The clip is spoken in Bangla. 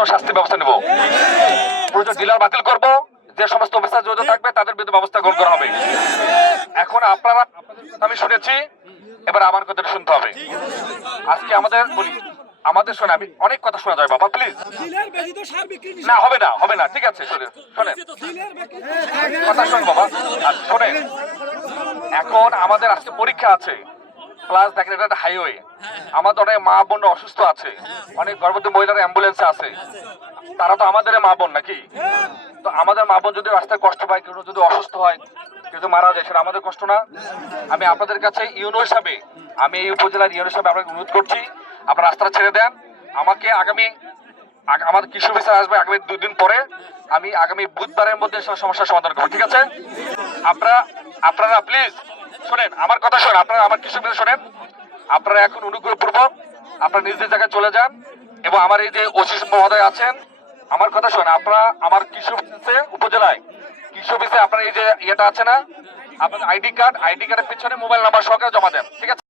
যথাযথ শাস্তি ব্যবস্থা নেব। প্রয়োজন ডিলার বাতিল করব, যে সমস্ত অফিসার জড়িত থাকবে তাদের বিরুদ্ধে ব্যবস্থা গ্রহণ করা হবে। এখন আপনারা আমি শুনেছি, এবার আমার কথাটা শুনতে হবে। আজকে আমাদের বলি, আমাদের শোনে, আমি অনেক কথা শোনা যায় বাবা, প্লিজ। না হবে না, হবে না, ঠিক আছে, শোনেন কথা শোন বাবা, শোনেন। এখন আমাদের আজকে পরীক্ষা আছে, প্লাস দেখেন এটা একটা হাইওয়ে, আমাদের অনেক মা বোনরা অসুস্থ আছে, অনেক গর্ভবতী মহিলারা অ্যাম্বুলেন্সে আছে, তারা তো আমাদের মা বোন নাকি? তো আমাদের মা বোন যদি রাস্তায় কষ্ট পায়, কেউ যদি অসুস্থ হয়, কেউ যদি মারা যায়, সেটা আমাদের কষ্ট না? আমি আপনাদের কাছে ইউনো হিসাবে, আমি এই উপজেলার ইউনো হিসাবে আপনাকে অনুরোধ করছি, আপনার রাস্তাটা ছেড়ে দেন। আমাকে আমাদের কৃষি অফিসার আসবে আগামী 2 দিন পরে, আমি আগামী বুধবারের মধ্যে সমস্যার সমাধান করবো, ঠিক আছে? আপনারা প্লিজ শোনেন আমার কথা, শোনেন, আপনারা আমার কৃষি অফিসার শোনেন। আপনারা এখন অনুগ্রহপূর্বক আপনারা নিজ নিজ জায়গায় চলে যান, এবং আমার এই যে ওসি মহোদয় আছেন, আমার কথা শোনেন। আপনারা আমার কৃষি অফিসে, উপজেলায় কৃষি অফিসে আপনার এই যে ইয়েটা আছে না, আপনার আইডি কার্ডের পিছনে মোবাইল নাম্বার সহকারে জমা দেন, ঠিক আছে?